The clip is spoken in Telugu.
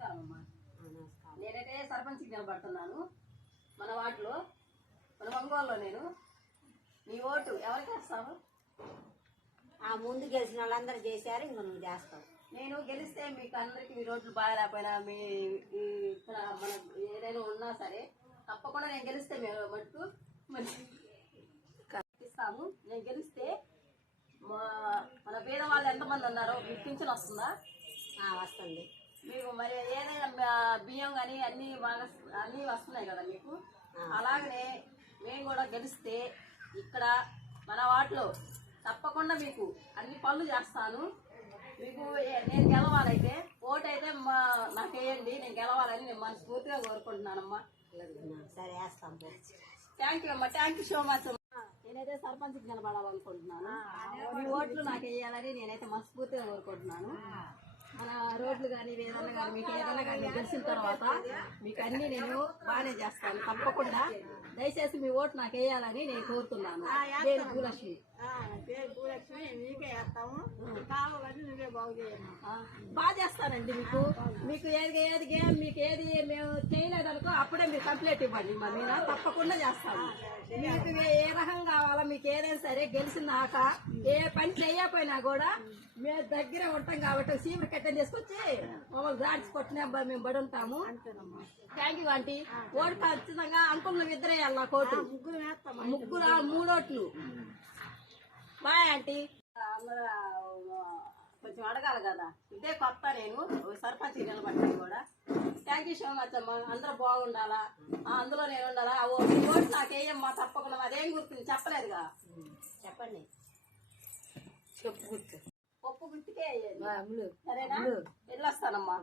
నమస్కారం అమ్మా. నేనైతే సర్పంచ్కి నిలబడుతున్నాను మన వార్డులో, మన ఒంగోలులో. నేను నీ ఓటు ఎవరికి వేస్తావు? ముందు గెలిచిన వాళ్ళందరూ చేశారు, ఇంక నువ్వు చేస్తావు. నేను గెలిస్తే మీకు అందరికి మీ రోడ్లు బాగాలేకపోయినా మీ ఇక్కడ మన ఏదైనా ఉన్నా సరే తప్పకుండా నేను గెలిస్తే మేము మటుకు ఇస్తాము. నేను గెలిస్తే మన పేద వాళ్ళు ఎంతమంది ఉన్నారో మీకు పింఛన్ వస్తుందా? వస్తుంది. మీకు మరి ఏదైనా బియ్యం కానీ అన్నీ వస్తున్నాయి కదా మీకు. అలాగనే మేము కూడా గెలిస్తే ఇక్కడ మన వాటిలో తప్పకుండా మీకు అన్ని పనులు చేస్తాను. మీకు నేను గెలవాలైతే ఓటైతే నాకు వేయండి. నేను గెలవాలని నేను మనస్ఫూర్తిగా కోరుకుంటున్నానమ్మా. సరే వేస్తాం. థ్యాంక్ యూ అమ్మా. థ్యాంక్ యూ సో మచ్ అమ్మా. నేనైతే సర్పంచ్కి నిలబడాలనుకుంటున్నాను. మీ ఓట్లు నాకు వేయాలని నేనైతే మనస్ఫూర్తిగా కోరుకుంటున్నాను. మన రోడ్లు కానీ ఏదైనా కానీ మీకు ఏదైనా కానీ గెలిచిన తర్వాత మీకు అన్ని నేను బాగానే చేస్తాను. తప్పకుండా దయచేసి మీ ఓటు నాకు వేయాలని నేను కోరుతున్నాను. భూలక్ష్మి నీకే వేస్తాము, కావాలని నువ్వే బాగు చేయాలి. బాగా చేస్తానండి. మీకు ఏది గేమ్ మీకు ఏది మేము చేయలేదనుకో అప్పుడే మీరు కంప్లైంట్ ఇవ్వండి. మా మీద తప్పకుండా చేస్తాము. మీకు ఏ రకం కావాలా, మీకు ఏదైనా సరే గెలిచినాక ఏ పని చేయకపోయినా కూడా మేము దగ్గర ఉంటాం కాబట్టి సీపురు కట్టని తీసుకొచ్చి మమ్మల్ని గాడ్స్ కొట్టిన మేము బడి ఉంటాము. Thank you aunty. ఓటు ఖచ్చితంగా అంకుల్ నువ్వు ఇద్దరే వెళ్ళా కోటు. ముగ్గురు 3 ఓట్లు. Bye aunty. కొంచెం అడగాలి కదా, ఇదే కొత్త. నేను సర్పంచ్ నిలబడ్డాను కూడా. థ్యాంక్ యూ సో మచ్ అమ్మా. అందరూ బాగుండాలా, అందులో నేను ఉండాలా. ఓటు నాకు వేయమ్మా తప్పకుండా. అదేం గుర్తుంది చెప్పలేదుగా. చెప్పండి. పప్పు గుర్తుకే వేయండి. సరేనా? వెళ్ళొస్తానమ్మా.